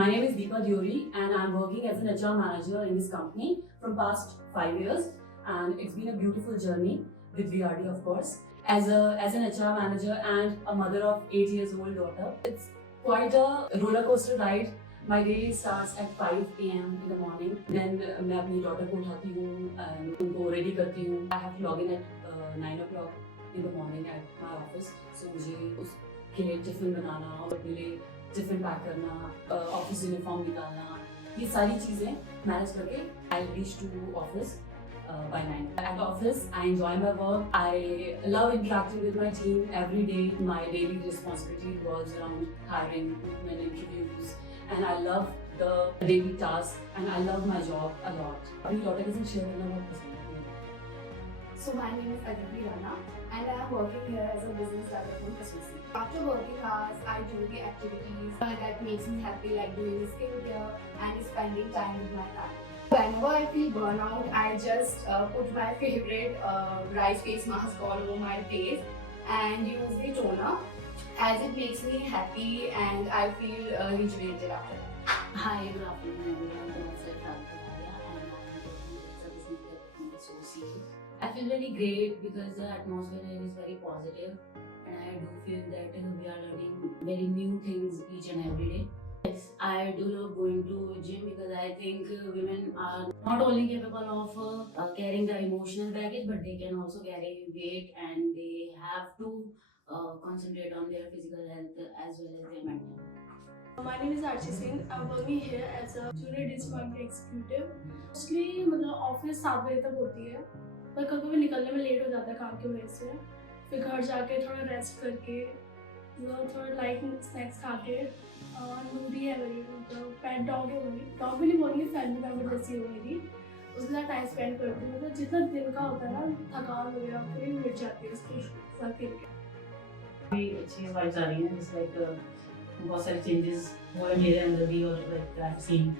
My name is Deepa Diori and I'm working as an HR manager in this company from past 5 years, and it's been a beautiful journey with VRD, of course. As an HR manager and a mother of 8 years old daughter, it's quite a roller coaster ride. My day starts at 5 a.m. in the morning. Then मैं अपनी daughter को उठाती हूँ, उनको ready करती हूँ. I have to log in at 9 o'clock in the morning at my office. So मुझे उसके लिए टिफिन बनाना और अपने लिए टिफिन पैक करना, ऑफिस यूनिफॉर्म निकालना, ये सारी चीज़ें मैनेज करके I reach to office by 9. At office, I enjoy my work. I love interacting with my team every day. My daily responsibility revolves around hiring, recruitment, interviews, and I love the daily tasks, and I love my job a lot. अपनी daughter के साथ share करना बहुत पसंद है. So my name is Aditi Rana and I am working here as a business development associate. After working hours, I do the activities that makes me happy, like doing skincare and spending time with my family. Whenever I feel burnout, I just put my favorite rice face mask all over my face and use the toner, as it makes me happy and I feel rejuvenated after that. Hi, good afternoon everyone. I'm Sir Prabhakar and I'm working as a business development associate. I feel very great because the atmosphere here is very positive, and I do feel that we are learning very new things each and every day. Yes, I do love going to gym because I think women are not only capable of carrying the emotional baggage, but they can also carry weight, and they have to concentrate on their physical health as well as their mental health. My name is Archie Singh. I'm working here as a junior digital marketing executive. Mostly मतलब office 7 बजे तक होती है, पर कभी कभी निकलने में लेट हो जाता है काम की वजह से. फिर घर जाके थोड़ा रेस्ट करके, थोड़ा लाइट स्नैक्स खा के, नूरी है मेरी, मतलब पेट डॉग है मेरी, डॉग भी नहीं बोलेंगे, फैमिली मेम्बर जैसी है मेरी, उसके साथ टाइम स्पेंड करती हूँ. मतलब जितना दिन का होता है ना, थकान वगैरह पूरी मिट जाती है उसके साथ खेल के. काफ़ी अच्छी वाइब्स आ रही हैं, जैसे लाइक बहुत सारे चेंजेस हुए मेरे अंदर भी, और like I have seen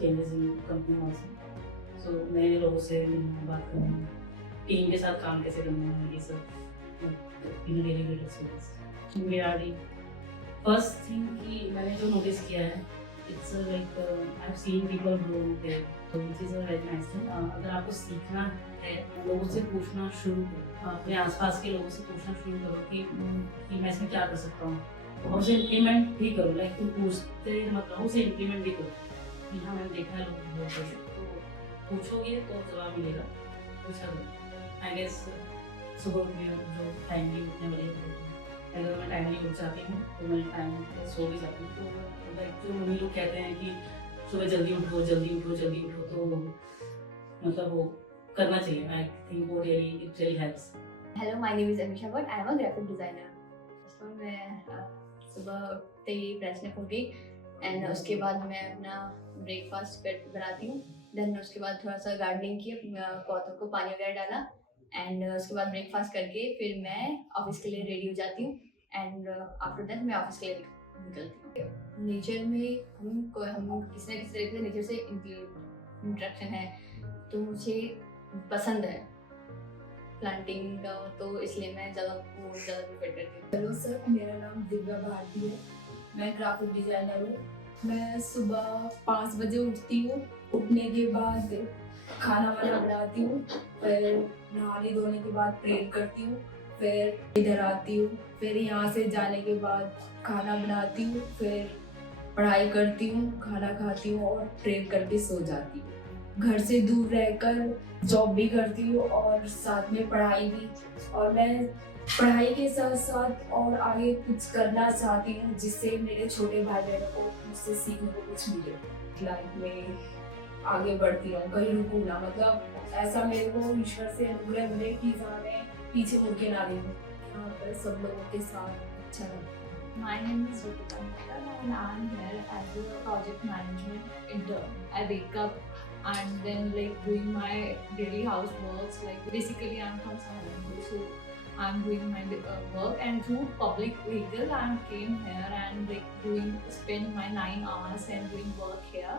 changes in company also. So नए लोगों से मिलना, बात करना, टीम के साथ काम कैसे करना है, ये सब इन डेली बेसिस पे. मेरा फर्स्ट थिंग कि मैंने जो नोटिस किया है, it's like I have seen people grow there, तो this is a very nice thing. अगर आपको सीखना है, लोगों से पूछना शुरू करो, अपने आसपास के लोगों से पूछना शुरू करो कि मैं इसमें क्या कर सकता हूँ, और उसे इम्प्लीमेंट भी करो. लाइक तुम पूछते मत रहो, उसे इम्प्लीमेंट भी करो कि हाँ मैंने देखा है लोग बहुत कुछ, तो पूछोगे तो जवाब मिलेगा. पूछा करो. आई गेस सुबह में जो टाइमली उठने वाली है, अगर मैं टाइमली उठ जाती हूँ तो मैं टाइम पे सो भी जाती हूँ. तो लाइक जो मम्मी लोग कहते हैं कि सुबह जल्दी उठो जल्दी उठो जल्दी उठो, तो मतलब वो करना चाहिए. आई थिंक वो really it really helps. Hello, my name is Amisha Bhatt. I am a graphic designer. तो मैं सुबह उठते ही फ्रेश होगी एंड उसके बाद मैं अपना ब्रेकफास्ट बनाती हूँ. देन उसके बाद थोड़ा सा गार्डनिंग की, पौधों को पानी वगैरह डाला, एंड उसके बाद ब्रेकफास्ट करके फिर मैं ऑफिस के लिए रेडी हो जाती हूँ. एंड आफ्टर दैट मैं ऑफिस के लिए निकलती हूँ. नेचर में हम किसी न किसी तरीके से नेचर से इंटरेक्शन है, तो मुझे पसंद है प्लांटिंग का, तो इसलिए मैं ज़्यादा प्रेफर करती हूँ. हेलो सर, मेरा नाम दिव्या भारती है. मैं ग्राफिक डिज़ाइनर हूँ. मैं सुबह 5 बजे उठती हूँ. उठने के बाद खाना वाना बनाती हूँ, फिर नहाने धोने के बाद प्रेयर करती हूँ, फिर इधर आती हूँ, फिर यहाँ से जाने के बाद खाना बनाती हूँ, फिर पढ़ाई करती हूँ, खाना खाती हूँ और प्रेयर करके सो जाती हूँ. घर से दूर रहकर जॉब भी करती हूँ और साथ में पढ़ाई भी. और मैं पढ़ाई के साथ साथ और आगे कुछ करना चाहती हूँ जिससे मेरे छोटे भाई बहनों को मुझसे सीखने को कुछ मिले. लाइफ में आगे बढ़ती हूँ, कहीं रुकूँ ना. मतलब ऐसा मेरे को ईश्वर से अनुग्रह मिले कि मैं पीछे मुड़ के ना देखूँ. यहाँ पर सब लोगों के साथ अच्छा लगता है. My name is Ritika Mehta and I'm here as a project management intern. I wake up and then like doing my daily houseworks. Like basically I'm from Saharanpur, so I'm doing my work, and through public vehicle I came here and like spend my 9 hours and doing work here.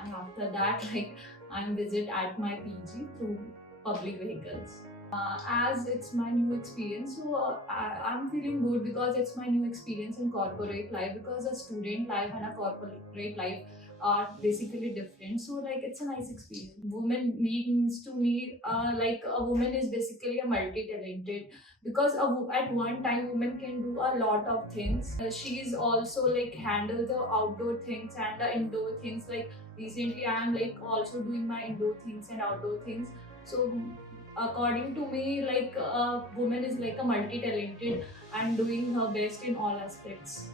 And after that like I'm visit at my PG through public vehicles. As it's my new experience, so I'm feeling good because it's my new experience in corporate life, because a student life and a corporate life are basically different. So like it's a nice experience. Woman means to me, like a woman is basically a multi-talented, because at one time woman can do a lot of things. She is also like handle the outdoor things and the indoor things. Like recently I am like also doing my indoor things and outdoor things. So according to me, like a woman is like a multi-talented and doing her best in all aspects.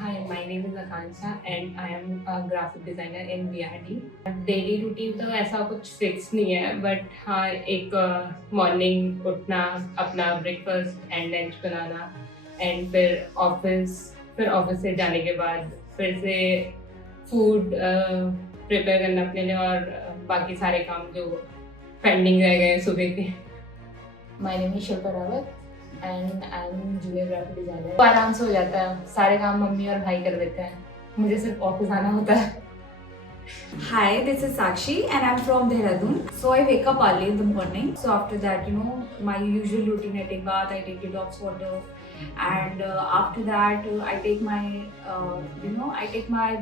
Hi, my name is Akansha and I am a graphic designer in VRD. Daily routine तो ऐसा कुछ fix नहीं है, but हाँ एक morning उठना, अपना breakfast and lunch banana, and फिर ऑफिस से जाने के बाद फिर से फूड प्रिपेयर करना अपने लिए, और बाकी सारे काम जो पेंडिंग रह गए सुबह के. My name is Shilpa Rawat and I'm junior graphic designer. तो आराम से हो जाता है, सारे काम मम्मी और भाई कर देते हैं, मुझे सिर्फ ऑफिस आना होता है. Hi, this is Sakshi and I'm from Dehradun. So I wake up early in the morning. So after that, my usual routine, I take bath, I take detox water, and after that, I take my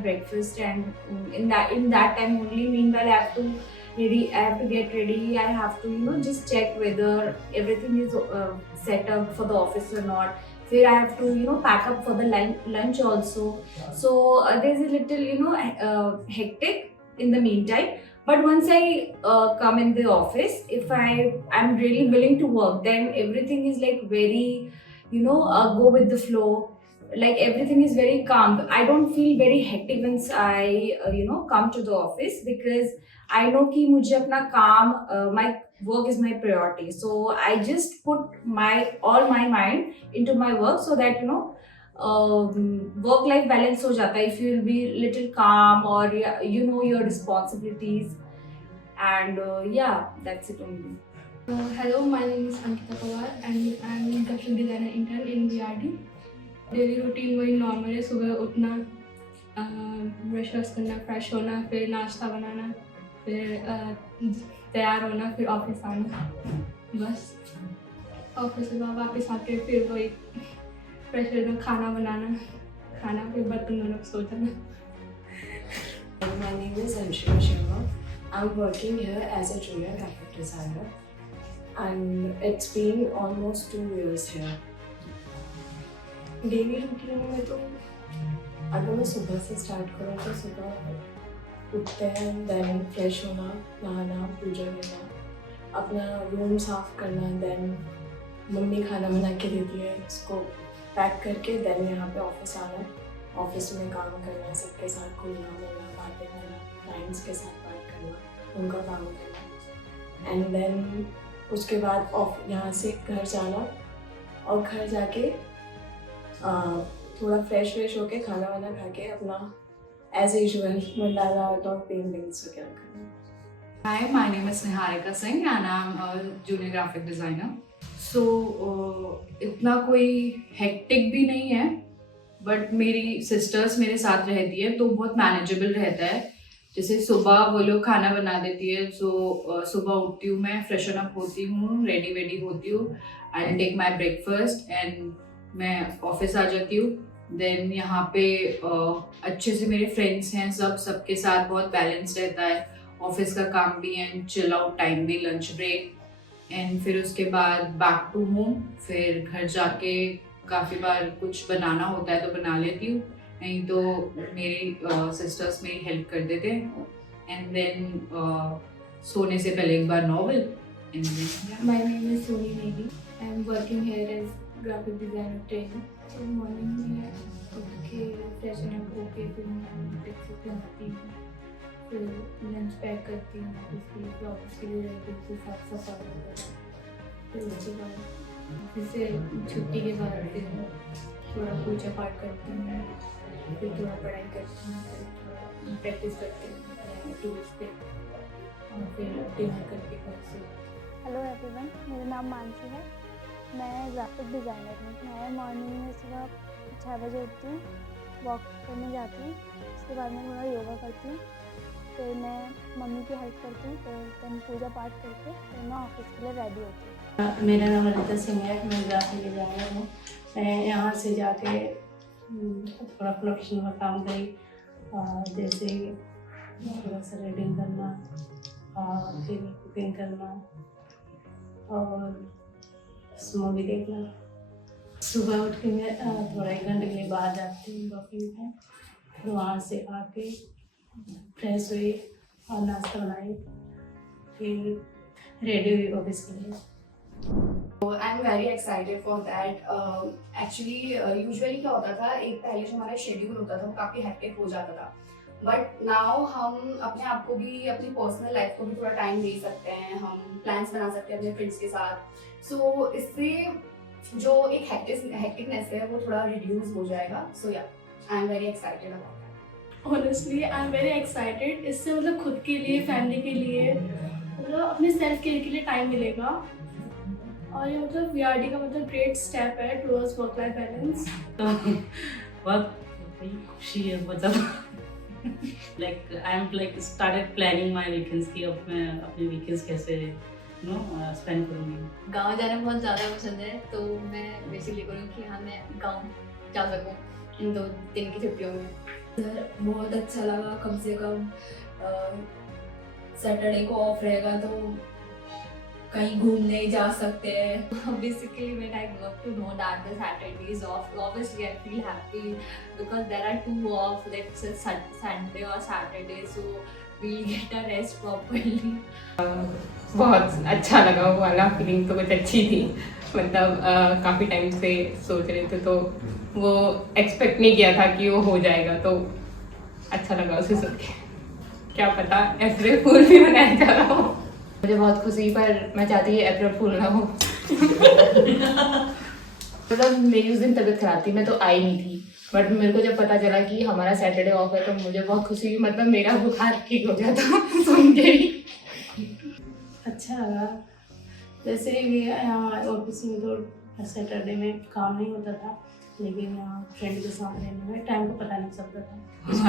breakfast, and in that time only, meanwhile I have to get ready. I have to just check whether everything is set up for the office or not. Then I have to pack up for the lunch also. So there's a little hectic in the meantime. But once I come in the office, if I'm really willing to work, then everything is like very go with the flow. Like everything is very calm. I don't feel very hectic once I come to the office, because I know कि मुझे अपना काम, my work is my priority. So I just put all my mind into my work, so that work life balance हो जाता है. If you will be little calm, or your responsibilities, and that's it only. Hello, my name is Ankita Pawar and I'm a graphic designer intern in VRD. Daily routine वही normal है. सुबह उठना, brush करना, fresh होना, फिर नाश्ता बनाना, फिर तैयार होना, फिर ऑफिस आना. बस ऑफिस के बाद वापस आके फिर वही फ्रेश होना, खाना बनाना, फिर बर्तन धोना, सो जाना. My name is Anshima Sharma. I'm working here as a junior graphic designer, and it's been almost 2 years here. Daily routine में तो अगर मैं सुबह से स्टार्ट करूँ तो सुबह उठते हैं, देन फ्रेश होना, नहाना, पूजा करना, अपना रूम साफ करना, देन मम्मी खाना बना के देती है, उसको पैक करके देन यहाँ पे ऑफिस आना, ऑफिस में काम करना, सबके साथ घुलना मिलना, बातें करना, क्लाइंट्स के साथ बात करना, उनका काम करना, एंड देन उसके बाद यहाँ से घर जाना, और घर जाके थोड़ा फ्रेश होके खाना वाना खा के अपना एज यूजुअल मंडाला आर्ट और पेंटिंग्स वगैरह करना. Hi, my name is Niharika Singh and I'm a junior graphic designer. So इतना कोई हेक्टिक भी नहीं है, बट मेरी सिस्टर्स मेरे साथ रहती है तो बहुत मैनेजेबल रहता है. जैसे सुबह वो लोग खाना बना देती है, सो सुबह उठती हूँ मैं, फ्रेशन अप होती हूँ, रेडी होती हूँ, I take my breakfast and मैं ऑफिस आ जाती हूँ. देन यहाँ पे अच्छे से मेरे फ्रेंड्स हैं, सबके साथ बहुत बैलेंस रहता है. ऑफिस का काम भी एंड चिल आउट टाइम भी, लंच ब्रेक, एंड फिर उसके बाद बैक टू होम. फिर घर जाके काफ़ी बार कुछ बनाना होता है तो बना लेती हूँ, नहीं तो मेरी सिस्टर्स मेरी हेल्प कर देते हैं. एंड देन सोने से पहले एक बार novel. My name is Soni Negi. I am working here as graphic designer trainer. So morning में उठ के फ्रेशन अप होके फिर मैं ब्रेकफास्ट बनाती हूँ, फिर लंच पैक करती हूँ ऑफिस के लिए रहती हूँ, फिर साफ सफाई वगैरह. फिर उसके बाद फिर से छुट्टी के बाद फिर थोड़ा पूजा पाठ करती हूँ, फिर थोड़ा पढ़ाई करती हूँ, फिर थोड़ा प्रैक्टिस करती हूँ टूल्स पे, और फिर डिनर करके घर से. हेलो एवरीवन, मेरा नाम मानसी है. मैं ग्राफिक डिज़ाइनर हूँ. मैं मॉर्निंग में सुबह 6 बजे उठती हूँ, वॉक करने जाती हूँ, उसके बाद मैं थोड़ा योगा करती हूँ, फिर मैं मम्मी की हेल्प करती हूँ, फिर देन पूजा पाठ करके फिर मैं ऑफिस के लिए रेडी होती हूँ। मेरा नाम अनिता सिंह है, मैं ग्राफिक डिज़ाइनर हूँ। मैं यहाँ से जाके थोड़ा प्रोफेशनल का काम करी, जैसे थोड़ा सा रीडिंग करना, फिर कुकिंग करना और मूवी देखना। सुबह उठ के मैं थोड़ा 1 घंटे के लिए बाहर जाती हूँ वॉकिंग पे, फिर वहाँ से आके फ्रेश हुई और नाश्ता बनाई, फिर रेडी हुई ऑफिस के लिए। I'm very excited for that. Actually, usually क्या होता था, एक पहले जो हमारा शेड्यूल होता था वो काफ़ी हेक्टिक हो जाता था, बट नाउ हम अपने आप को भी, अपनी पर्सनल लाइफ को भी थोड़ा टाइम दे सकते हैं, हम प्लान्स बना सकते हैं अपने फ्रेंड्स के साथ। सो इससे जो एक हेक्टिकनेस है वो थोड़ा रिड्यूस हो जाएगा। सो या I am very excited about that. Honestly I am very excited. इससे मतलब खुद के लिए, फैमिली के लिए, मतलब अपने सेल्फ केयर के लिए टाइम मिलेगा, और ये मतलब VRD का मतलब ग्रेट स्टेप है टुवर्ड्स वर्क लाइफ बैलेंस। बहुत खुशी है, बहुत ज़्यादा। Like I am like started planning my weekends की, अब मैं अपने वीकेंड्स कैसे स्पेंड करूँगी। गांव जाना बहुत ज़्यादा पसंद है, तो मैं बेसिकली करूँ कि हाँ मैं गांव जा सकूँ इन 2 दिन की छुट्टियों में। सर बहुत अच्छा लगा, कम से कम सैटरडे को ऑफ रहेगा तो कहीं घूमने जा सकते हैं। Basically, when I got to know that the Saturday is off, obviously I feel happy because there are 2 off, let's say Sunday or Saturday, so we'll get a rest properly. बहुत अच्छा लगा, वो वाला फीलिंग तो कुछ अच्छी थी। मतलब काफ़ी टाइम से सोच रहे थे, तो वो एक्सपेक्ट नहीं किया था कि वो हो जाएगा, तो अच्छा लगा उसे सुन के। क्या पता अप्रैल फूल भी बनाया जा रहा हो। मुझे बहुत खुशी, पर मैं चाहती हूँ अप्रैल फूल ना हो। मतलब मेरी उस दिन तबीयत खराब थी, मैं तो आई नहीं थी, बट मेरे को जब पता चला कि हमारा सैटरडे ऑफ है तो मुझे बहुत खुशी हुई। मतलब मेरा बुखार ठीक हो गया था सुन के ही। अच्छा लगा। जैसे कि यहाँ ऑफिस में तो सैटरडे में काम नहीं होता था, लेकिन यहाँ फ्रेंड के साथ रहने में टाइम को पता नहीं चलता था।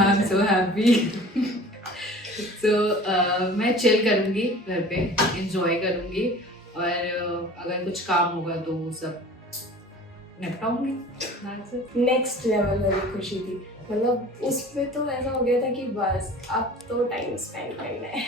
I am so happy. सो मैं चिल करूँगी घर पे, इंजॉय करूँगी, और अगर कुछ काम होगा तो वो सब निपटाऊंगी। नेक्स्ट लेवल वाली खुशी थी, मतलब उसमें तो ऐसा हो गया था कि बस अब तो टाइम स्पेंड करना है।